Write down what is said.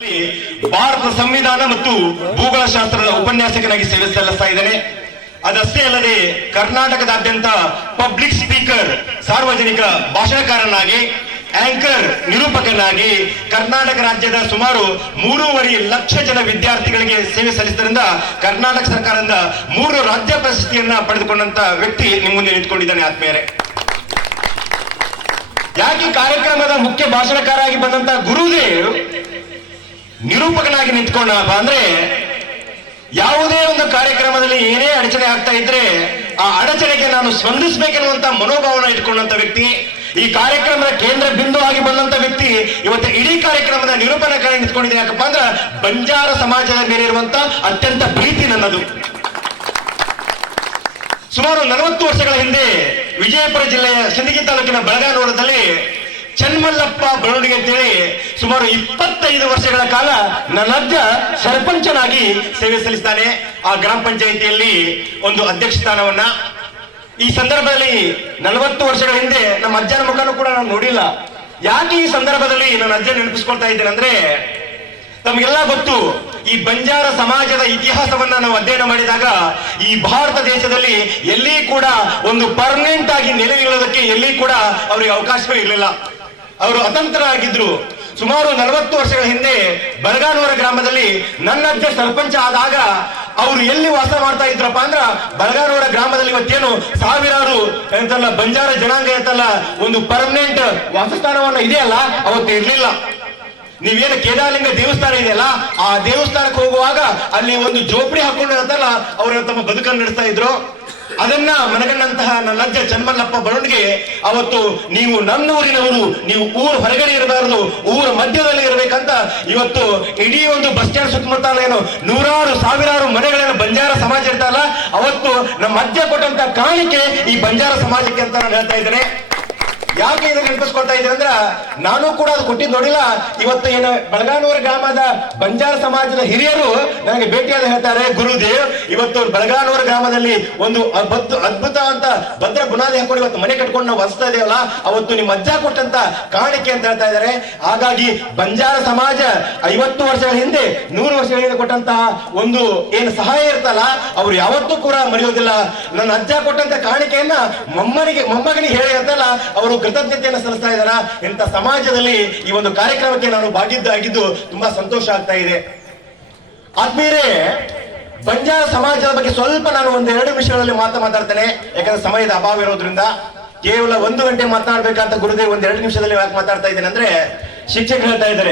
ಭಾರತ ಸಂವಿಧಾನ ಮತ್ತು ಭೂಗೋಳಶಾಸ್ತ್ರದ ಉಪನ್ಯಾಸಕನಾಗಿ ಸೇವೆ ಸಲ್ಲಿಸ್ತಾ ಇದ್ದೇನೆ. ಅದಷ್ಟೇ ಅಲ್ಲದೆ ಕರ್ನಾಟಕದಾದ್ಯಂತ ಪಬ್ಲಿಕ್ ಸ್ಪೀಕರ್, ಸಾರ್ವಜನಿಕ ಭಾಷಣಕಾರನಾಗಿ, ಆಂಕರ್, ನಿರೂಪಕನಾಗಿ ಕರ್ನಾಟಕ ರಾಜ್ಯದ ಸುಮಾರು 3.5 ಲಕ್ಷ ಜನ ವಿದ್ಯಾರ್ಥಿಗಳಿಗೆ ಸೇವೆ ಸಲ್ಲಿಸಿದ್ರಿಂದ ಕರ್ನಾಟಕ ಸರ್ಕಾರದಿಂದ 3 ರಾಜ್ಯ ಪ್ರಶಸ್ತಿಯನ್ನ ಪಡೆದುಕೊಂಡಂತ ವ್ಯಕ್ತಿ ನಿಮ್ಮ ಮುಂದೆ ನಿಂತ್ಕೊಂಡಿದ್ದಾನೆ ಆತ್ಮೀಯರೇ. ಯಾಕೆ ಕಾರ್ಯಕ್ರಮದ ಮುಖ್ಯ ಭಾಷಣಕಾರಾಗಿ ಬಂದಂತ ಗುರುದೇವ್ ನಿರೂಪಕನಾಗಿ ನಿಂತ್ಕೊಂಡಪ್ಪ ಅಂದ್ರೆ, ಯಾವುದೇ ಒಂದು ಕಾರ್ಯಕ್ರಮದಲ್ಲಿ ಏನೇ ಅಡಚಣೆ ಆಗ್ತಾ ಇದ್ರೆ ಆ ಅಡಚಣೆಗೆ ನಾನು ಸ್ಪಂದಿಸಬೇಕೆನ್ನುವಂತ ಮನೋಭಾವನ ಇಟ್ಕೊಂಡಂತ ವ್ಯಕ್ತಿ, ಈ ಕಾರ್ಯಕ್ರಮದ ಕೇಂದ್ರ ಬಿಂದು ಆಗಿ ಬಂದಂತ ವ್ಯಕ್ತಿ ಇವತ್ತು ಇಡೀ ಕಾರ್ಯಕ್ರಮದ ನಿರೂಪಣೆಗಾಗಿ ನಿಂತ್ಕೊಂಡಿದೆ. ಯಾಕಪ್ಪ ಅಂದ್ರೆ ಬಂಜಾರ ಸಮಾಜದ ಮೇಲೆ ಇರುವಂತ ಅತ್ಯಂತ ಪ್ರೀತಿ ನನ್ನದು. ಸುಮಾರು 40 ವರ್ಷಗಳ ಹಿಂದೆ ವಿಜಯಪುರ ಜಿಲ್ಲೆಯ ಸಿಂದಗಿ ತಾಲೂಕಿನ ಬಳಗಾನೂರದಲ್ಲಿ ಚನ್ಮಲ್ಲಪ್ಪ ಬರವಣಿಗೆ ಅಂತೇಳಿ ಸುಮಾರು 25 ವರ್ಷಗಳ ಕಾಲ ನನ್ನ ಅಜ್ಜ ಸರ್ಪಂಚನಾಗಿ ಸೇವೆ ಸಲ್ಲಿಸ್ತಾನೆ. ಆ ಗ್ರಾಮ ಪಂಚಾಯಿತಿಯಲ್ಲಿ ಒಂದು ಅಧ್ಯಕ್ಷ ಸ್ಥಾನವನ್ನ. ಈ ಸಂದರ್ಭದಲ್ಲಿ 40 ವರ್ಷಗಳ ಹಿಂದೆ ನಮ್ಮ ಅಜ್ಜನ ಮುಖನೂ ಕೂಡ ನಾನು ನೋಡಿಲ್ಲ. ಯಾಕೆ ಈ ಸಂದರ್ಭದಲ್ಲಿ ನನ್ನ ಅಜ್ಜ ನೆನಪಿಸ್ಕೊಳ್ತಾ ಇದ್ದೇನೆ ಅಂದ್ರೆ, ತಮಗೆಲ್ಲ ಗೊತ್ತು, ಈ ಬಂಜಾರ ಸಮಾಜದ ಇತಿಹಾಸವನ್ನ ನಾವು ಅಧ್ಯಯನ ಮಾಡಿದಾಗ ಈ ಭಾರತ ದೇಶದಲ್ಲಿ ಎಲ್ಲಿ ಕೂಡ ಒಂದು ಪರ್ಮನೆಂಟ್ ಆಗಿ ನೆಲೆ ನಿಲ್ಲೋದಕ್ಕೆ ಎಲ್ಲಿ ಕೂಡ ಅವರಿಗೆ ಅವಕಾಶಗಳು ಇರಲಿಲ್ಲ. ಅವರು ಅತಂತ್ರರಾಗಿದ್ರು. ಸುಮಾರು 40 ವರ್ಷಗಳ ಹಿಂದೆ ಬಳಗಾನೂರ ಗ್ರಾಮದಲ್ಲಿ ನನ್ನ ಅಜ್ಜ ಸರ್ಪಂಚ ಆದಾಗ ಅವರು ಎಲ್ಲಿ ವಾಸ ಮಾಡ್ತಾ ಇದ್ರಪ್ಪ ಅಂದ್ರ, ಬಳಗಾನೂರ ಗ್ರಾಮದಲ್ಲಿ ಇವತ್ತೇನು ಸಾವಿರಾರು ಎಂತಲ್ಲ ಬಂಜಾರ ಜನಾಂಗ ಎಂತಲ್ಲ ಒಂದು ಪರ್ಮನೆಂಟ್ ವಾಸಸ್ಥಾನವನ್ನ ಇದೆಯಲ್ಲ, ಅವತ್ತು ಇರ್ಲಿಲ್ಲ. ನೀವೇನು ಕೇದಾರಲಿಂಗ ದೇವಸ್ಥಾನ ಇದೆಯಲ್ಲ, ಆ ದೇವಸ್ಥಾನಕ್ಕೆ ಹೋಗುವಾಗ ಅಲ್ಲಿ ಒಂದು ಜೋಪಡಿ ಹಾಕೊಂಡು ಅಂತಲ್ಲ ಅವರು ತಮ್ಮ ಬದುಕನ್ನು ನಡೆಸ್ತಾ ಇದ್ರು. ಅದನ್ನ ಮನಗಂಡಂತಹ ನನ್ನ ಅಜ್ಜ ಚನ್ಮಲ್ಲಪ್ಪ ಬರವಣಿಗೆ ಅವತ್ತು, ನೀವು ನನ್ನೂರಿನವರು, ನೀವು ಊರು ಹೊರಗಡೆ ಇರಬಾರದು, ಊರ ಮಧ್ಯದಲ್ಲಿ ಇರಬೇಕಂತ ಇವತ್ತು ಇಡೀ ಒಂದು ಬಸ್ ಸ್ಟ್ಯಾಂಡ್ ಸುತ್ತಮುತ್ತ ಏನು ನೂರಾರು ಸಾವಿರಾರು ಮನೆಗಳೇನು ಬಂಜಾರ ಸಮಾಜ ಇರ್ತಲ್ಲ, ಅವತ್ತು ನಮ್ಮ ಅಜ್ಜ ಕೊಟ್ಟಂತ ಕಾಣಿಕೆ ಈ ಬಂಜಾರ ಸಮಾಜಕ್ಕೆ ಅಂತ ನಾನು ಹೇಳ್ತಾ ಇದ್ದೇನೆ. ಯಾಕೆ ಇದನ್ನ ನೆನಪಿಸ್ಕೊಳ್ತಾ ಇದ್ದೇನೆ ಅಂದ್ರೆ, ನಾನು ಕೂಡ ಅದು ಕೊಟ್ಟಿದ್ದು ನೋಡಿಲ್ಲ. ಇವತ್ತು ಏನು ಬಳಗಾನೂರ ಗ್ರಾಮದ ಬಂಜಾರ ಸಮಾಜದ ಹಿರಿಯರು ನನಗೆ ಭೇಟಿಯಾದ ಹೇಳ್ತಾರೆ, ಗುರುದೇವ್ ಇವತ್ತು ಬಳಗಾನೂರ ಗ್ರಾಮದಲ್ಲಿ ಒಂದು ಅದ್ಭುತ ಅಂತ ಭದ್ರ ಬುನಾದಿ ಹಾಕೊಂಡು ಇವತ್ತು ಮನೆ ಕಟ್ಕೊಂಡು ನಾವು ವಸಿಸ್ತಾ ಇದೆಯಲ್ಲ, ಅವತ್ತು ನಿಮ್ಮ ಅಜ್ಜ ಕೊಟ್ಟಂತ ಕಾಣಿಕೆ ಅಂತ ಹೇಳ್ತಾ ಇದ್ದಾರೆ. ಹಾಗಾಗಿ ಬಂಜಾರ ಸಮಾಜ 50 ವರ್ಷಗಳ ಹಿಂದೆ 100 ವರ್ಷಗಳ ಹಿಂದೆ ಕೊಟ್ಟಂತಹ ಒಂದು ಏನು ಸಹಾಯ ಇರ್ತಲ್ಲ, ಅವ್ರು ಯಾವತ್ತೂ ಕೂಡ ಮರೆಯೋದಿಲ್ಲ. ನನ್ನ ಅಜ್ಜ ಕೊಟ್ಟಂತ ಕಾಣಿಕೆಯನ್ನ ಮೊಮ್ಮಗನಿಗೆ ಹೇಳಿ ಅಂತಲ್ಲ ಅವರು ಕೃತಜ್ಞತೆಯನ್ನು ಸಲ್ಲಿಸ್ತಾ ಇದ್ದಾರ. ಇಂಥ ಸಮಾಜದಲ್ಲಿ ಈ ಒಂದು ಕಾರ್ಯಕ್ರಮಕ್ಕೆ ನಾನು ಭಾಗಿಯಾಗಿದ್ದು ತುಂಬಾ ಸಂತೋಷ ಆಗ್ತಾ ಇದೆ. ಆದ್ಮೇಲೆ ಬಂಜಾರ ಸಮಾಜದ ಬಗ್ಗೆ ಸ್ವಲ್ಪ ನಾನು 1-2 ನಿಮಿಷಗಳಲ್ಲಿ ಮಾತಾಡ್ತೇನೆ. ಯಾಕಂದ್ರೆ ಸಮಯದ ಅಭಾವ ಇರೋದ್ರಿಂದ ಕೇವಲ 1 ಗಂಟೆ ಮಾತನಾಡ್ಬೇಕಂತ ಗುರುದೇವ್ 1-2 ನಿಮಿಷದಲ್ಲಿ ಯಾಕೆ ಮಾತಾಡ್ತಾ ಇದ್ದೇನೆ ಅಂದ್ರೆ, ಶಿಕ್ಷಕರು ಹೇಳ್ತಾ ಇದ್ದಾರೆ